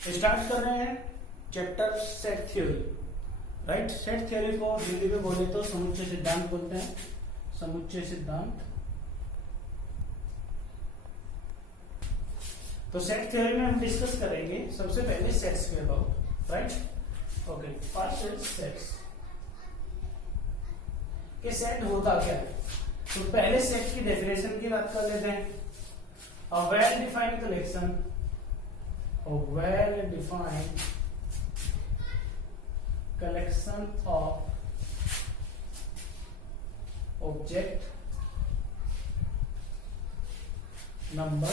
Start कर रहे हैं chapter set theory. Right, set theory को हिंदी में बोले तो समुच्चय सिद्धांत बोलते हैं। समुच्चय सिद्धांत। तो सेट थ्योरी में हम डिस्कस करेंगे सबसे पहले सेट्स के about. Right, okay, first is sets. कि सेट होता क्या है। तो पहले सेट की डेफिनेशन की बात कर लेते हैं। A well defined collection, a well-defined collection of object, number,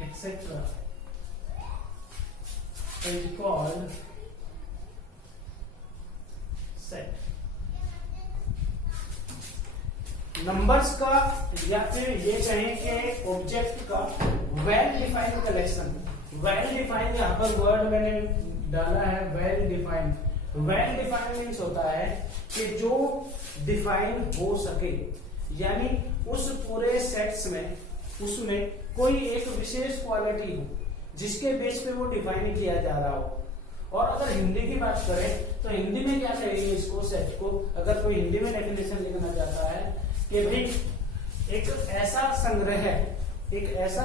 etc. is called set. Numbers का या फिर ये कहें कि ऑब्जेक्ट का well defined collection. Well defined यहाँ पर वर्ड मैंने डाला है, well defined. Well defined means होता है कि जो डिफाइन हो सके, यानी उस पूरे सेट्स में उसमें कोई एक विशेष क्वालिटी हो जिसके बेस पे वो डिफाइन किया जा रहा हो। और अगर हिंदी की बात करें तो हिंदी में क्या कहेंगे इसको, सेट को, अगर कोई हिंदी में डेफिनेशन लिखना चाहता है कि भाई एक ऐसा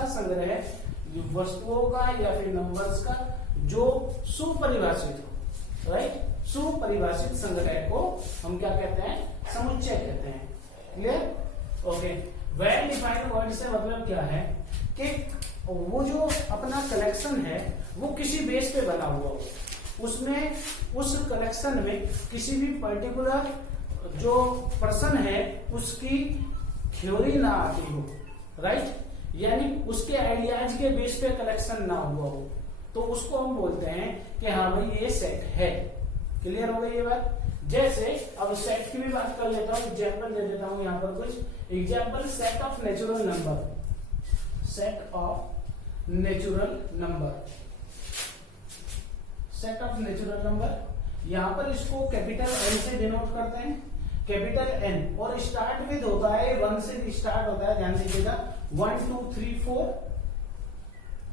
संग्रह वस्तुओं का या फिर नंबर्स का जो सुपरिभाषित हो। राइट, सुपरिभाषित संग्रह को हम क्या कहते हैं, समुच्चय कहते हैं। Clear, okay. Well defined word से मतलब क्या है कि वो जो अपना कलेक्शन है वो किसी बेस पे बना हुआ हो, उसमें उस कलेक्शन में किसी भी पर्टिकुलर जो पर्सन है उसकी थ्योरी ना आती हो। राइट, यानी उसके आइडियाज के बेस पे कलेक्शन ना हुआ हो, तो उसको हम बोलते हैं कि हाँ भाई ये सेट है। क्लियर हो गई ये बात। जैसे अब सेट की भी बात कर लेता हूँ, एग्जाम्पल दे देता हूँ यहाँ पर कुछ example. Set of natural number, set of natural number, set of natural number. यहां पर इसको कैपिटल एन से डिनोट करते हैं, कैपिटल एन, और स्टार्ट विद होता है 1 से स्टार्ट होता है, ध्यान दीजिएगा, 1 2 3 4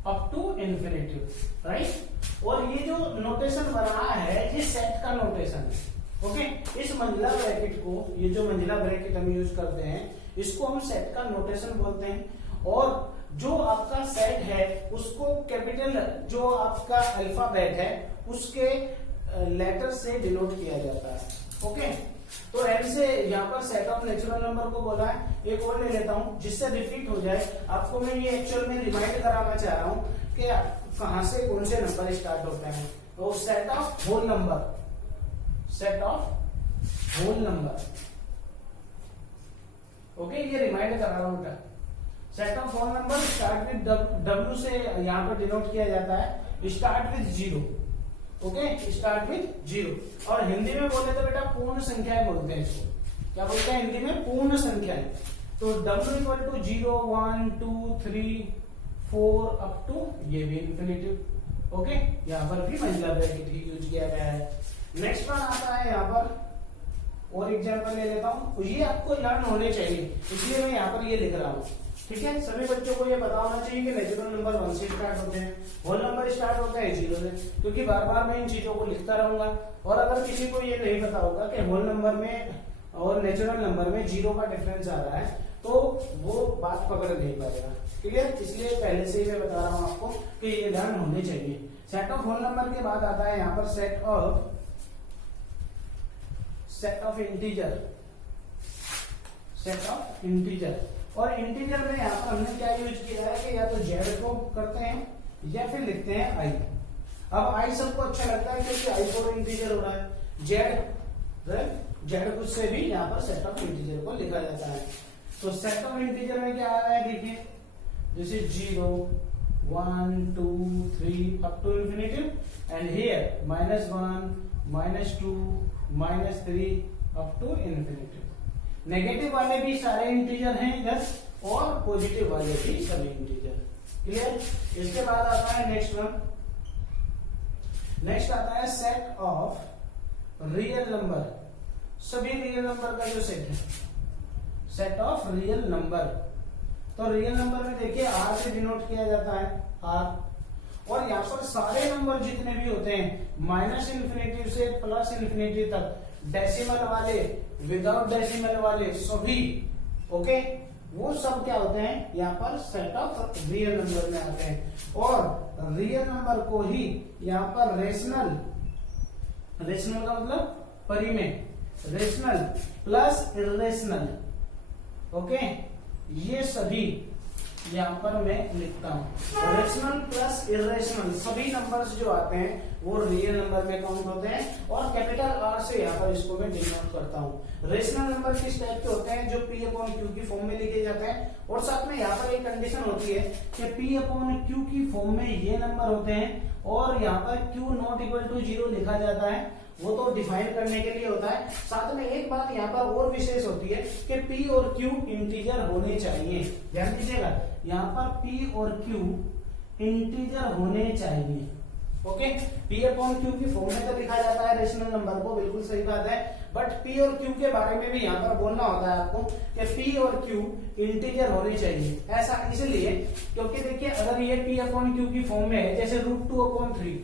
अप टू इन्फिनिटी। राइट, और ये जो नोटेशन बना है ये सेट का नोटेशन है। ओके, इस मंजिला ब्रैकेट को, ये जो मंजिला ब्रैकेट हम यूज करते हैं इसको हम सेट का नोटेशन बोलते हैं। और जो आपका सेट है उसको कैपिटल, जो आपका अल्फाबेट है उसके लेटर से डिनोट किया जाता है। ओके, तो एन से यहाँ पर सेट ऑफ नेचुरल नंबर को बोला है। एक और ले लेता हूं जिससे रिपीट हो जाए। आपको मैं ये एक्चुअल में रिमाइंड कराना चाह रहा हूं कि कहां से कौन से नंबर स्टार्ट होते हैं। तो set of whole number, set of whole number. Okay, ये रिमाइंड करा रहा हूं बेटा। Set of whole number start with W से यहाँ पर डिनोट किया जाता है, start with 0। Okay, start with 0। और हिंदी में बोले तो बेटा पूर्ण संख्याएं बोलते हैं इसको। क्या बोलते हैं हिंदी में? पूर्ण संख्याएं। तो W equal to 0 1 2 3 4 up to ये भी इन्फिनिटिव। ओके, यहाँ पर भी मंजिला ब्रैकेट ही यूज किया गया है। नेक्स्ट वन आता है यहाँ पर, और एग्जाम्पल ले लेता हूँ। ये आपको लर्न होने चाहिए इसलिए मैं यहाँ पर ये लिख रहा हूँ। ठीक है, सभी बच्चों को ये पता होना चाहिए कि नेचुरल नंबर 1 से स्टार्ट होते हैं, होल नंबर स्टार्ट होता है 0 से, क्योंकि बार बार मैं इन चीजों को लिखता रहूंगा। और अगर किसी को ये नहीं पता होगा कि होल नंबर में और नेचुरल नंबर में 0 का डिफरेंस आ रहा है तो वो बात पकड़ नहीं पाएगा। ठीक है, इसलिए पहले से ही मैं बता रहा हूँ आपको कि ये ध्यान होने चाहिए। सेट ऑफ होल नंबर के बाद आता है यहाँ पर set of integer, set of integer. और इंटीजर में यहाँ पर हमने क्या यूज किया है कि या तो जेड को करते हैं या फिर लिखते हैं आई। अब आई सबको अच्छा लगता है क्योंकि आई को इंटीजर हो रहा है। जेड कुछ से भी यहाँ पर सेट ऑफ इंटीजर को लिखा जाता है। तो सेट ऑफ इंटीजर में क्या आ रहा है देखिए, जैसे 0 1 2 3 up to infinity, and here -1 -2 -3 up to infinity. Negative वाले भी सारे इंटीजर हैं इधर, और पॉजिटिव वाले भी सभी इंटीजर। क्लियर। इसके बाद आता है नेक्स्ट वन। नेक्स्ट आता है सेट ऑफ रियल नंबर, सभी रियल नंबर का जो सेट है, सेट ऑफ रियल नंबर। तो रियल नंबर में देखिए आर से डिनोट किया जाता है, आर। और यहाँ पर सारे नंबर जितने भी होते हैं माइनस इन्फिनिटी से प्लस इन्फिनिटी तक, डेसिमल वाले, विदाउट डेसिमल वाले, सभी ओके, वो सब क्या होते हैं यहाँ पर सेट ऑफ रियल नंबर में आते हैं। और रियल नंबर को ही यहाँ पर रेशनल, रेशनल का मतलब परिमेय, रेशनल प्लस इर्रेशनल, ओके, ये सभी यहाँ पर मैं लिखता हूँ। रेशनल प्लस इर्रेशनल सभी नंबर्स जो आते हैं वो रियल नंबर में काउंट होते हैं, और कैपिटल आर से यहाँ पर इसको मैं डिनोट करता हूँ। रेशनल नंबर किस टाइप के होते हैं, जो पी अपॉन क्यू की फॉर्म में लिखे जाते हैं, और साथ में यहाँ पर एक कंडीशन होती है कि पी अपॉन क्यू की फॉर्म में ये नंबर होते हैं, और यहाँ पर क्यू नॉट इक्वल टू 0 लिखा जाता है, वो तो डिफाइन करने के लिए होता है। साथ में एक बात यहाँ पर और विशेष होती है कि P और Q इंटीजर होने चाहिए, ध्यान दीजिएगा, यहाँ पर P और Q इंटीजर होने चाहिए, ओके। P अपॉन Q की फॉर्म में तो लिखा जाता है रेशनल नंबर को, बिल्कुल सही बात है, बट P और Q के बारे में भी यहाँ पर बोलना होता है आपको कि P और Q इंटीजर होने चाहिए। ऐसा इसलिए क्योंकि देखिए अगर ये P अपॉन Q की फॉर्म में है, जैसे √2/3,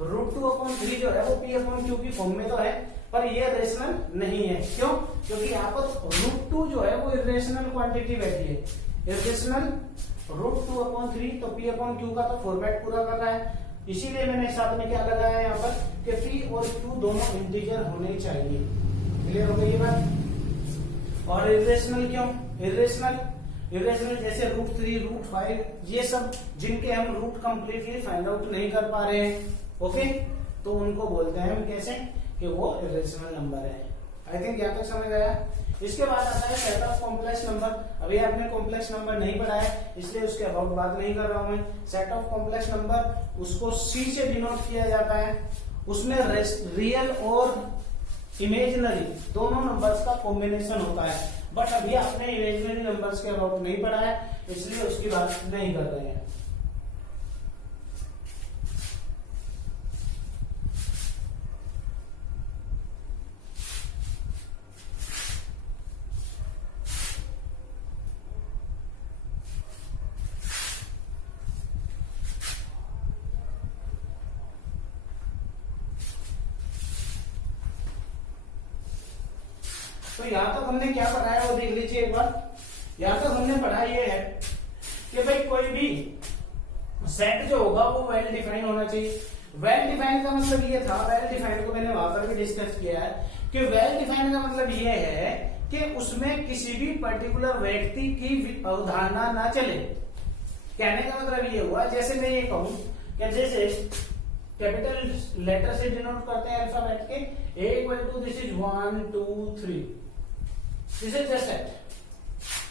√2/3 जो है वो P अपॉन Q की फॉर्म में तो है, पर ये रेशनल नहीं है। क्यों? क्योंकि यहाँ पर √2 जो है वो इरेशनल क्वांटिटी बैठी है, इरेशनल √2/3, तो P अपॉन Q का तो फॉर्मेट पूरा कर रहा है, इसीलिए मैंने साथ में क्या लगाया है यहाँ पर कि P और Q दोनों इंटीजर होने चाहिए। क्लियर हो गई ये बात? और इरेशनल क्यों? इरेशनल जैसे √3, √5 ये सब जिनके हम रूट कंप्लीटली फाइंड आउट नहीं कर पा रहे हैं, ओके, तो उनको बोलते हैं हम कैसे कि वो इरेशनल नंबर है। आई थिंक यहाँ तक समझ आया। इसके बाद आता है सेट ऑफ कॉम्प्लेक्स नंबर। अभी आपने कॉम्प्लेक्स नंबर नहीं पढ़ा है, इसलिए उसके अबाउट बात नहीं कर रहा हूं मैं। सेट ऑफ कॉम्प्लेक्स नंबर उसको C से डिनोट किया जाता है, उसमें रियल और इमेजिनरी दोनों नंबर्स का कॉम्बिनेशन होता है, बट अभी आपने इमेजिनरी नंबर्स के अबाउट नहीं पढ़ा है, इसलिए उसकी बात नहीं कर रहे हैं। तो यहां तक हमने क्या पढ़ा है वो देख लीजिए एक बार। यहां तक हमने पढ़ा ये है कि भाई कोई भी सेट जो होगा वो वेल डिफाइन होना चाहिए। वेल डिफाइन का मतलब ये था, वेल डिफाइन को मैंने वहां पर भी डिस्कस किया है कि वेल डिफाइन का मतलब ये है कि उसमें किसी भी पर्टिकुलर व्यक्ति की अवधारणा ना चले। कहने का मतलब ये हुआ, जैसे मैं ये कहूं कि जैसे कैपिटल लेटर से डिनोट करते हैं अल्फाबेट के, A equal to this is 1 2 3, this is the set,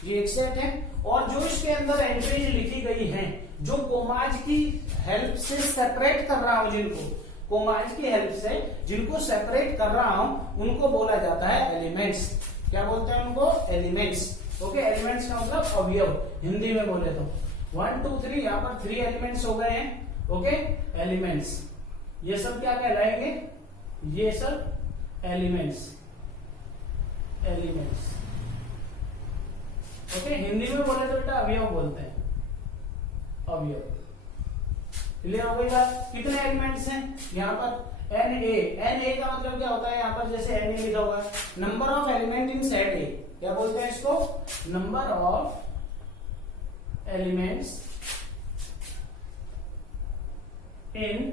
ये एक सेट है। और जो इसके अंदर एंट्रीज लिखी गई हैं, जो कोमाज की हेल्प से सेपरेट कर रहा हूं, जिनको कोमाज की हेल्प से जिनको सेपरेट कर रहा हूं, उनको बोला जाता है एलिमेंट्स। क्या बोलते हैं उनको? एलिमेंट्स। ओके, एलिमेंट्स का मतलब अवयव, हिंदी में बोले तो 1 2 3, यहाँ पर 3 एलिमेंट्स हो गए हैं। ओके, एलिमेंट्स, ये सब क्या कहलाएंगे? ये सब एलिमेंट्स, एलिमेंट्स। ओके, हिंदी में बोले तो बेटा अवयव बोलते हैं, अवयव। क्लियर हो गई बात? कितने एलिमेंट्स हैं यहाँ पर? Na का मतलब क्या होता है? यहाँ पर जैसे Na लिखा हुआ है, number of element in set ए। क्या बोलते हैं इसको? Number of elements in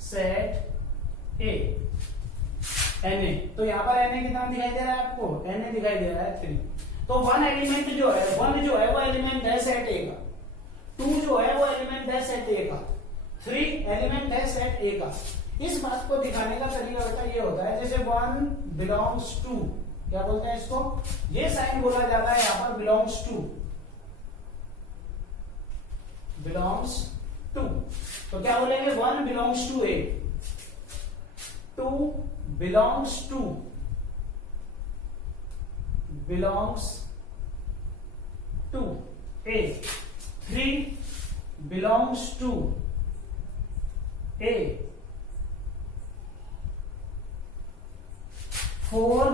set A, Na। तो यहाँ पर Na कितना दिखाई दे रहा है आपको? Na दिखाई दे रहा है 3। तो 1 एलिमेंट जो है, 1 जो है वो एलिमेंट है सेट ए का, 2 जो है वो एलिमेंट है सेट ए का, 3 एलिमेंट है सेट ए का। इस बात को दिखाने का तरीका होता ये होता है, जैसे 1 बिलोंग्स टू, क्या बोलते हैं इसको? ये साइन बोला जाता है यहाँ पर बिलोंग्स टू, बिलोंग्स टू। तो क्या बोलेंगे? 1 belongs to A, 2 belongs to, belongs to A, 3 belongs to A, 4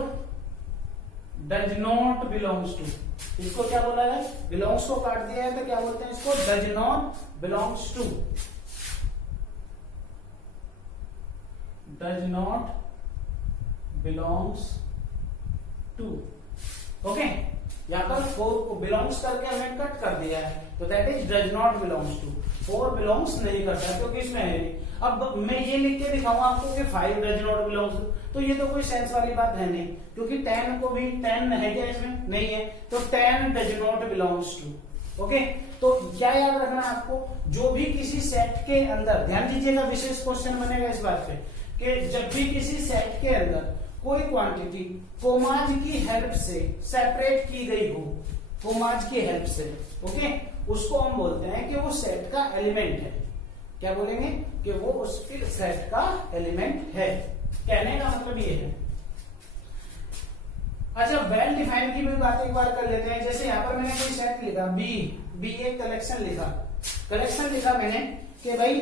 does not belongs to. इसको क्या बोला है, बिलोंग्स को काट दिया है तो क्या बोलते हैं इसको, does not belongs to, does not belongs to. Okay, यहाँ पर फोर को बिलोंग्स करके हमने कट कर दिया है तो that is does not belongs to. Four belongs नहीं करता क्योंकि इसमें है नहीं। अब मैं ये लिख के दिखाऊंगा आपको कि 5 डज नॉट बिलोंग्स टू, तो ये तो कोई सेंस वाली बात है नहीं, क्योंकि 10 को भी 10 है क्या इसमें, नहीं है, तो 10 does not belongs to. Okay, तो क्या याद रखना आपको, जो भी किसी सेट के अंदर, ध्यान दीजिएगा विशेष क्वेश्चन बनेगा इस बात पे कि जब भी किसी सेट के अंदर कोई क्वांटिटी कोमाज की हेल्प से सेपरेट की गई हो, कोमाज की हेल्प से, ओके, उसको हम बोलते हैं कि वो सेट का एलिमेंट है। क्या बोलेंगे कि वो उसके सेट का एलिमेंट है। कहने का मतलब ये है। अच्छा, वेल डिफाइंड की भी बात एक बार कर लेते हैं। जैसे यहां पर मैंने कोई सेट लिखा बी एक कलेक्शन लिखा मैंने कि भाई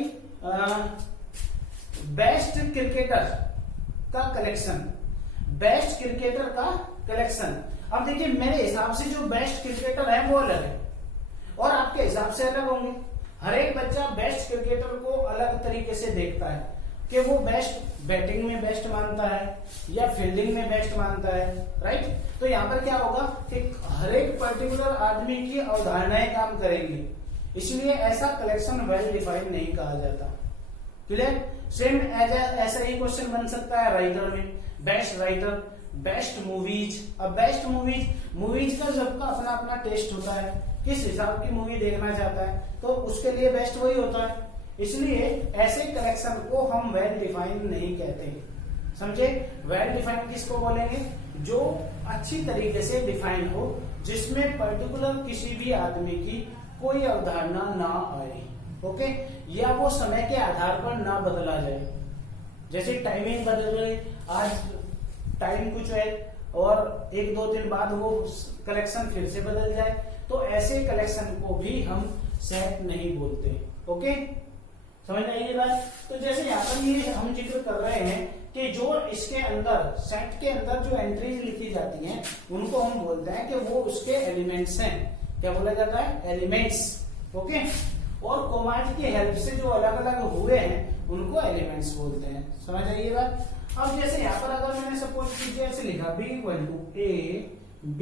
बेस्ट क्रिकेटर का कलेक्शन, बेस्ट क्रिकेटर का कलेक्शन। अब देखिए मेरे हिसाब से जो बेस्ट क्रिकेटर है वो अलग है और आपके हिसाब से अलग होंगे। हर एक बच्चा बेस्ट क्रिकेटर को अलग तरीके से देखता है कि वो बेस्ट बैटिंग में बेस्ट मानता है या फील्डिंग में बेस्ट मानता है, राइट। तो यहाँ पर क्या होगा कि हर एक पर्टिकुलर आदमी की अवधारणाएं काम करेंगी, इसलिए ऐसा कलेक्शन वेल डिफाइंड नहीं कहा जाता। क्लियर। सेम ऐसा ही क्वेश्चन बन सकता है राइटर में, बेस्ट राइटर, बेस्ट मूवीज। अब बेस्ट मूवीज का सबका अपना अपना टेस्ट होता है, किस हिसाब की मूवी देखना चाहता है तो उसके लिए बेस्ट वही होता है, इसलिए ऐसे कलेक्शन को हम वेल डिफाइंड नहीं कहते। समझे। वेल डिफाइंड किसको बोलेंगे, जो अच्छी तरीके से डिफाइन हो, जिसमें पर्टिकुलर किसी भी आदमी की कोई अवधारणा ना आए, ओके, या वो समय के आधार पर ना बदला जाए। जैसे टाइमिंग बदल गई, आज टाइम कुछ है और 1-2 दिन बाद वो कलेक्शन फिर से बदल जाए, तो ऐसे कलेक्शन को भी हम सेट नहीं बोलते। ओके, समझ आइए बात। तो जैसे यहाँ पर ये हम जिक्र कर रहे हैं कि जो इसके अंदर सेट के अंदर जो एंट्रीज लिखी जाती हैं उनको हम बोलते हैं कि वो उसके एलिमेंट्स हैं। क्या बोला जाता है, एलिमेंट्स। ओके, और कोमाज की हेल्प से जो अलग अलग हुए हैं उनको एलिमेंट्स बोलते हैं। समझ आइए बात। अब जैसे यहाँ पर अगर मैंने सपोज कीजिए ऐसे लिखा B = A B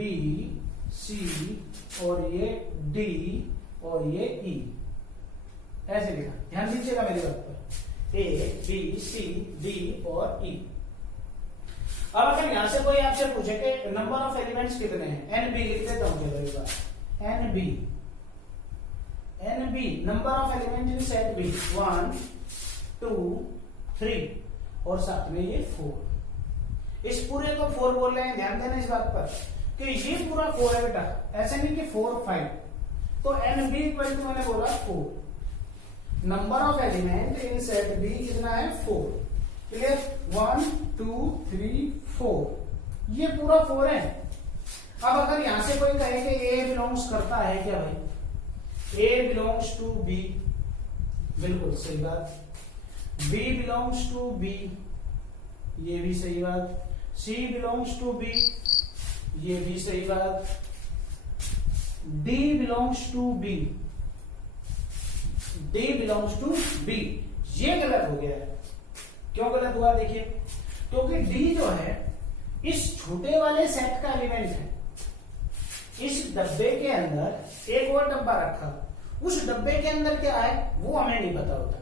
C और ये D और ये E, ऐसे लिखा, ध्यान दीजिएगा मेरी बात पर, A B C D और E। अब अगर यहां से कोई आपसे पूछे कि नंबर ऑफ एलिमेंट्स कितने हैं, NB लिख देता हूं, चलो एक बार, NB number of element in set B 1 2 3 और साथ में ये 4। इस पूरे को 4 बोल रहे हैं, ध्यान देना इस बात पर कि ये पूरा 4 है बेटा, ऐसे नहीं कि 4 5। तो NB = मैंने बोला 4, number of element in set B कितना है, 4। क्लियर। 1 2 3 4, ये पूरा 4 है। अब अगर यहां से कोई कहे कि A बिलोंग्स करता है क्या भाई, A बिलोंग्स टू B, बिल्कुल सही बात। B बिलोंग्स टू B, ये भी सही बात। C बिलोंग्स टू B, ये भी सही बात। D belongs to B, D belongs to B, ये गलत हो गया है। क्यों गलत हुआ, देखिए, क्योंकि D जो है इस छोटे वाले सेट का एलिमेंट है। इस डब्बे के अंदर एक और डब्बा रखा, उस डब्बे के अंदर क्या है वो हमें नहीं पता होता,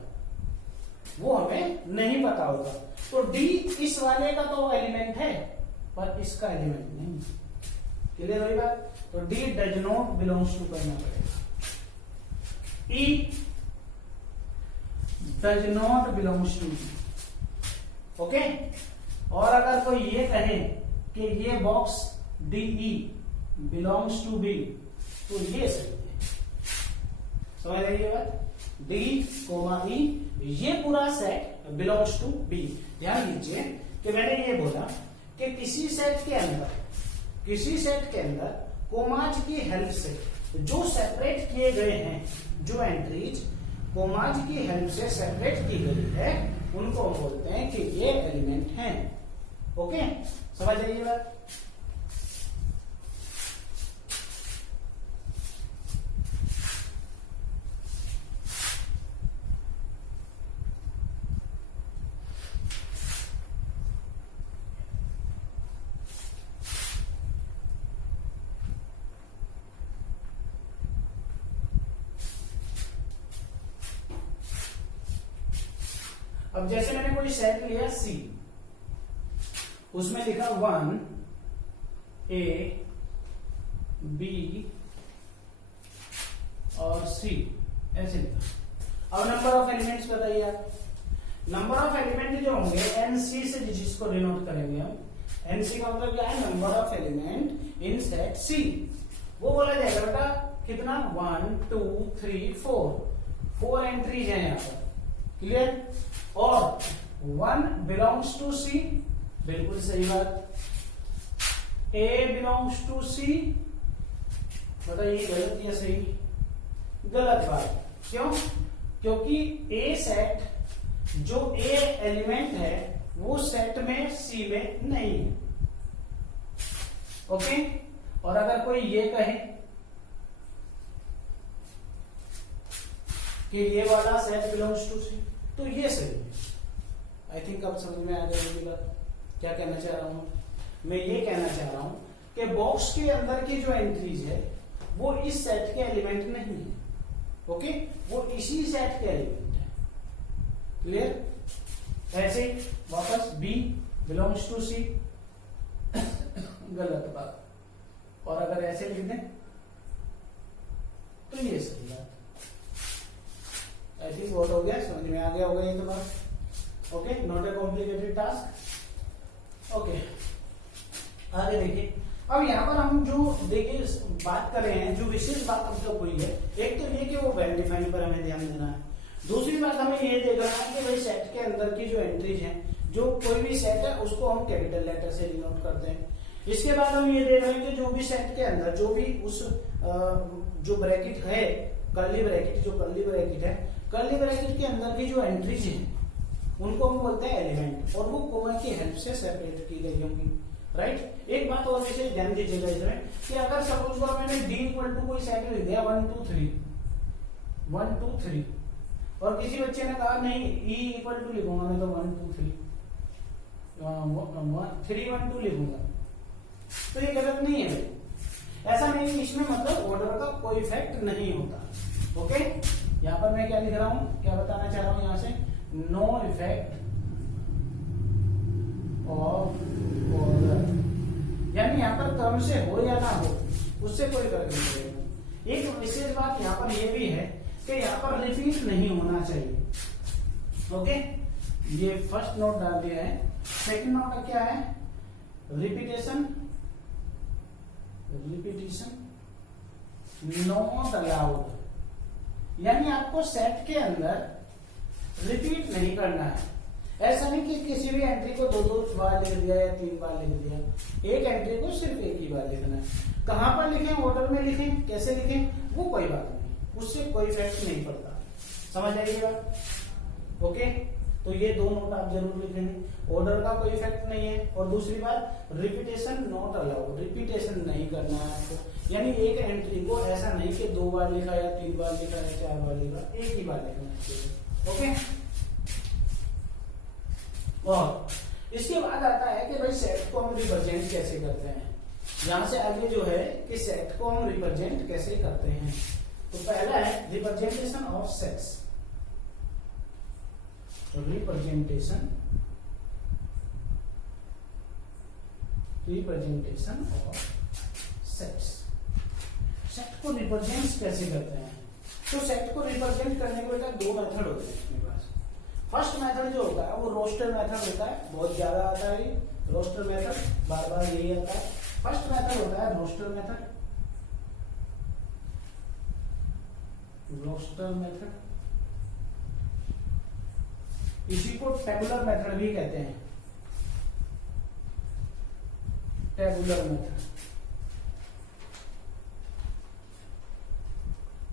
वो हमें नहीं पता होता। तो D इस वाले का तो एलिमेंट है पर इसका एलिमेंट नहीं। क्लियर हुई बात। तो D does not belongs to करना पड़ेगा। E does not belongs to B। Okay, और अगर कोई ये कहे कि ये box DE belongs to B, तो ये सही है। समझ आइए बात। D, E, ये पूरा सेट बिलोंग्स टू B। ध्यान दीजिए कि मैंने ये बोला कि किसी सेट के अंदर कोमाज की हेल्प से जो सेपरेट किए गए हैं, जो एंट्रीज कोमाज की हेल्प से सेपरेट की गई है, उनको हम बोलते हैं कि ये एलिमेंट हैं। ओके, समझ आइए बात। अब जैसे मैंने कोई सेट लिया सी, उसमें लिखा 1 A B और C ऐसे लिखा। अब नंबर ऑफ एलिमेंट्स बताइए आप। नंबर ऑफ एलिमेंट जो होंगे NC से जिसको डिनोट करेंगे हम, NC का मतलब क्या है, number of element in set C। वो बोला जाएगा बेटा कितना, 1 2 3 4 एंट्रीज हैं यहाँ पर, क्लियर। और 1 बिलोंग्स टू C, बिल्कुल सही बात। A बिलोंग्स टू C, बताइए गलत या सही, गलत बात। क्यों? क्योंकि A सेट जो A एलिमेंट है वो सेट में C में नहीं है, ओके। और अगर कोई ये कहे कि ये वाला सेट बिलोंग्स टू C, तो ये सही है। आई थिंक अब समझ में आ गया मेरी बात, क्या कहना चाह रहा हूं मैं। ये कहना चाह रहा हूं कि बॉक्स के अंदर की जो एंट्रीज है वो इस सेट के एलिमेंट नहीं है, ओके, वो इसी सेट के एलिमेंट है, क्लियर। ऐसे वापस B बिलोंग्स टू C, गलत बात। और अगर ऐसे लिख दें तो ये सही बात। आई थिंक वोट हो गया, समझ में आ गया होगा ये तो बात, okay. Not a complicated task, okay. आगे देखिए, अब यहाँ पर हम जो देखिए बात कर रहे हैं, जो विशेष बात अब तक हुई है, एक तो ये कि वो वेल डिफाइंड पर हमें ध्यान देना है। दूसरी बात हमें ये देखना है कि भाई सेट के अंदर की जो एंट्रीज हैं, जो कोई भी सेट है उसको हम कैपिटल लेटर से डिनोट करते हैं। इसके बाद हम ये देख रहे हैं कि जो भी सेट के अंदर जो भी उस जो ब्रैकेट है, कर्ली ब्रैकेट, जो कर्ली ब्रैकेट है, कर्ली ब्रैकेट के अंदर की जो एंट्रीज हैं उनको हम बोलते हैं एलिमेंट, और वो कोमा की हेल्प से सेपरेट की गई होंगी, राइट। एक बात और विशेष ध्यान दीजिएगा इसमें कि अगर सपोज करो मैंने D इक्वल टू कोई सेट लिख दिया 1 2 3 1 2 3, और किसी बच्चे ने कहा नहीं E इक्वल टू लिखूंगा मैं तो 1 2 3 3 1 2 लिखूंगा, तो ये गलत नहीं है। ऐसा नहीं, इसमें मतलब ऑर्डर का कोई इफेक्ट नहीं होता, ओके। यहाँ पर मैं क्या लिख रहा हूं, क्या बताना चाह रहा हूं यहाँ से, नो इफेक्ट ऑफ ऑर्डर, यानी यहाँ पर क्रम से हो या ना हो उससे कोई फर्क नहीं पड़ेगा। एक विशेष बात यहाँ पर यह भी है कि यहाँ पर रिपीट नहीं होना चाहिए, ओके। ये फर्स्ट नोट डाल दिया है। सेकंड नोट क्या है, रिपीटेशन नॉट अलाउड, यानी आपको सेट के अंदर रिपीट नहीं करना है। ऐसा नहीं कि किसी भी एंट्री को 2 बार लिख दिया या 3 बार लिख दिया, एक एंट्री को सिर्फ एक ही बार लिखना है। कहां पर लिखें, ऑर्डर में लिखें, कैसे लिखें, वो कोई बात नहीं, उससे कोई इफेक्ट नहीं पड़ता, समझ आइएगा, ओके। तो ये 2 नोट आप जरूर लिखेंगे, ऑर्डर का कोई इफेक्ट नहीं है। और दूसरी बात, रिपीटेशन नॉट अलाउड, रिपीटेशन नहीं करना है आपको, यानी एक एंट्री को ऐसा नहीं कि 2 बार लिखा या 3 बार लिखा या 4 बार लिखा, एक ही बार लिखना चाहिए, ओके। और इसके बाद आता है कि भाई सेट को हम रिप्रेजेंट कैसे करते हैं। यहां से आगे जो है कि सेट को हम रिप्रेजेंट कैसे करते हैं, तो पहला है representation of sets, representation of sets. Set को रिप्रेजेंट कैसे करते हैं, तो सेट को रिप्रेजेंट करने के बेटा 2 मेथड होते हैं अपने पास। फर्स्ट मेथड जो होता है वो रोस्टर मेथड होता है, बहुत ज्यादा आता है रोस्टर मेथड, बार बार यही आता है। फर्स्ट मेथड होता है रोस्टर मेथड, इसी को टेबुलर मेथड भी कहते हैं, tabular method,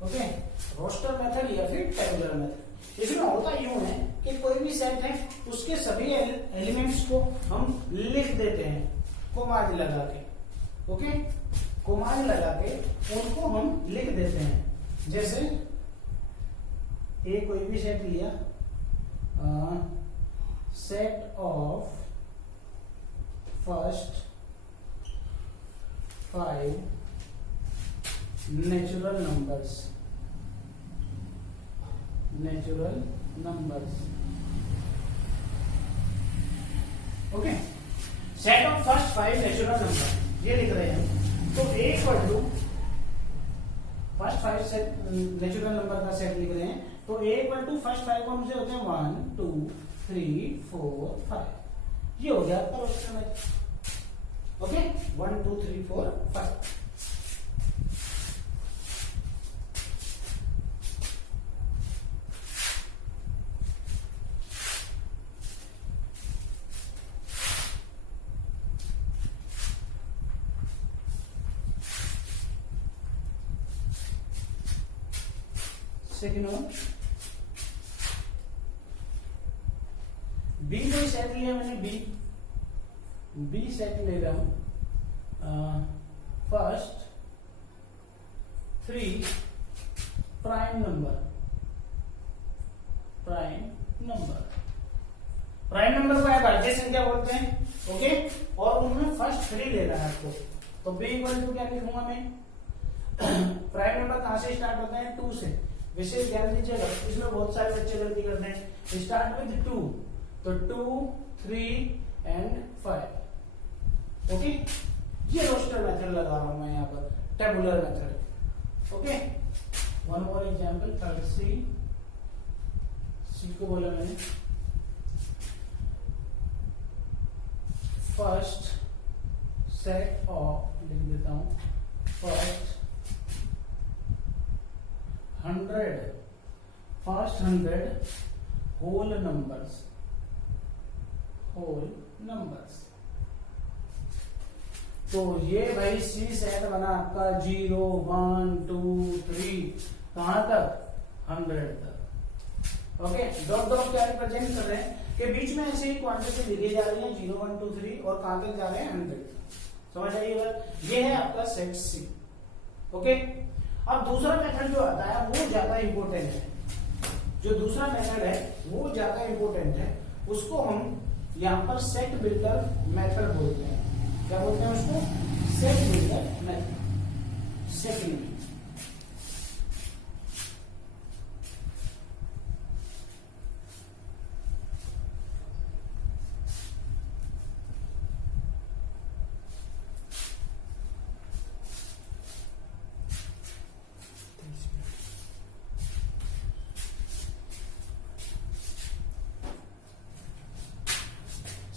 okay. Roster method या फिर टेबुलर मेथड। इसमें होता यूं है कि कोई भी सेट है उसके सभी एलिमेंट्स को हम लिख देते हैं कोमाज लगा के, ओके। कोमाज लगा के उनको हम लिख देते हैं। जैसे कोई भी सेट लिया, set of first 5 natural numbers okay, set of first 5 natural number ये लिख रहे हैं, तो A equal to first 5 set natural number का सेट लिख रहे हैं, तो A इक्वल टू फर्स्ट 5 कौन से होते हैं 1 2 3 4 5, ये हो गया आपका roster method. Okay, 1 2 3 4 5। Second one, B कोई सेट लिया मैंने, बी सेट ले रहा हूं, first 3 prime number, prime number को अभाज्य संख्या बोलते हैं। ओके, और उनमें फर्स्ट 3 लेना है आपको, तो बी इक्वल टू क्या लिखूंगा मैं, प्राइम नंबर कहां से स्टार्ट होते हैं 2 से, विशेष ध्यान दीजिएगा, इसमें बहुत सारे बच्चे गलती करते हैं, स्टार्ट विद 2, तो 2 3 एंड 5। ओके, ये रोस्टर मेथड लगा रहा हूं मैं यहाँ पर, tabular method. Okay, one more example, third C को बोला मैंने, फर्स्ट सेट ऑफ, लिख देता हूं, फर्स्ट 100 होल नंबर्स, तो ये भाई सी सेट बना आपका 0 1 2 3 कहां तक 100 तक। ओके, डॉट डॉट क्या रिप्रेजेंट कर रहे हैं कि बीच में ऐसे ही क्वांटिटी लिखी जा रही है 0 1 2 3 और कहां तक जा रहे हैं 100। समझ आइएगा, ये है आपका सेट सी। ओके, अब दूसरा मेथड जो आता है वो ज्यादा इंपॉर्टेंट है, जो दूसरा मेथड है वो ज्यादा इंपॉर्टेंट है, उसको हम यहाँ पर सेट बिल्डर मेथड बोलते हैं। क्या बोलते हैं उसको, set builder method. Second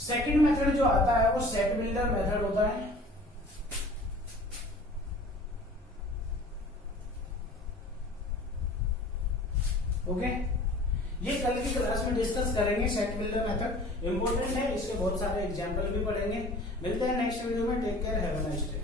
second method जो आता है वो सेट बिल्डर मेथड होता है। ओके, ये कल की क्लास में डिस्कस करेंगे। सेट बिल्डर मेथड इंपॉर्टेंट है, इसके बहुत सारे एग्जांपल भी पढ़ेंगे। मिलते हैं नेक्स्ट वीडियो में। Take care, have a nice day.